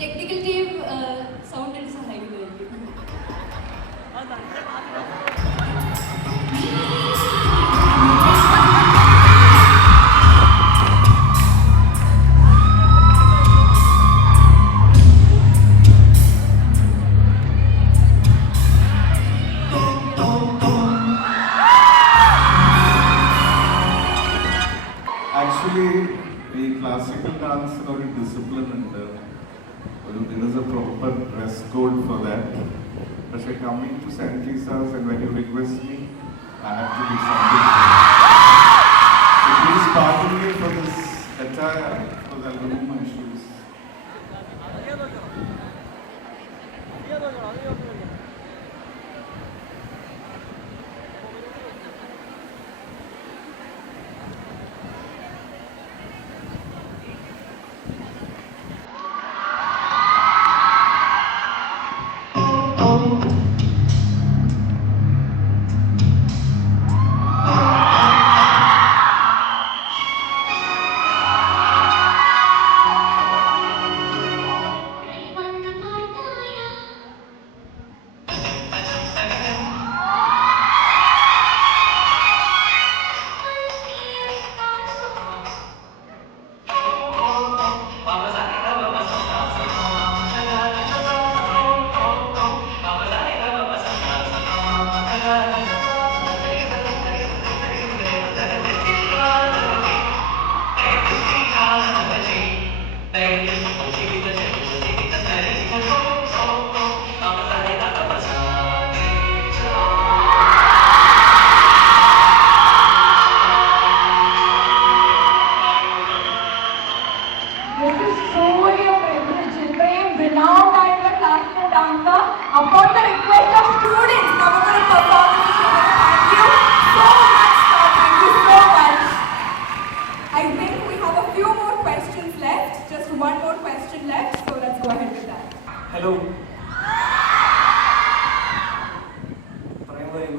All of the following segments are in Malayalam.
ടെക്നിക്കൽ ടീം സൗണ്ടിന് സഹായിക്കുന്നതായിരിക്കും. Actually, the classical dance is a discipline and there is a proper dress code for that. But coming to St. Lisa's and when you request me, I have to do something. So please pardon me for this attire, because I'll remove my shoes. Upon the request of students, now we're going to perform this show. Thank you so much, sir. Thank you so much. I think we have a few more questions left. Just one more question left, so let's go ahead with that. Hello.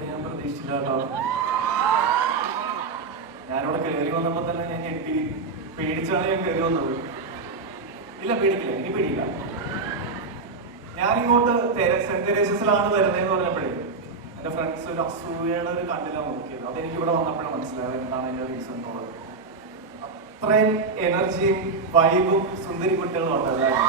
ഞാൻ പ്രതീക്ഷിച്ചില്ല കേട്ടോ. ഞാനിവിടെ കയറി വന്നപ്പോൾ തന്നെ ഞാൻ ഞെട്ടി പേടിച്ചാണ് ഞാൻ കയറി വന്നത്. ഇല്ല, പേടിക്കില്ല, ഇനി പേടിയില്ല. ഞാനിങ്ങോട്ട് സെന്റ് തെരേസസിലാണ് വരുന്നതെന്ന് പറഞ്ഞപ്പോഴേ എൻ്റെ ഫ്രണ്ട്സ് ഒരു അസൂയയുടെ ഒരു കണ്ണിലാണ് നോക്കിയത്. അതെനിക്ക് ഇവിടെ വന്നപ്പോഴാണ് മനസ്സിലായത് എന്താണ് അതിൻ്റെ റീസൺ എന്നുള്ളത്. അത്രയും എനർജിയും വൈബും സുന്ദരി കുട്ടികളും ഉണ്ട് എല്ലാവരും.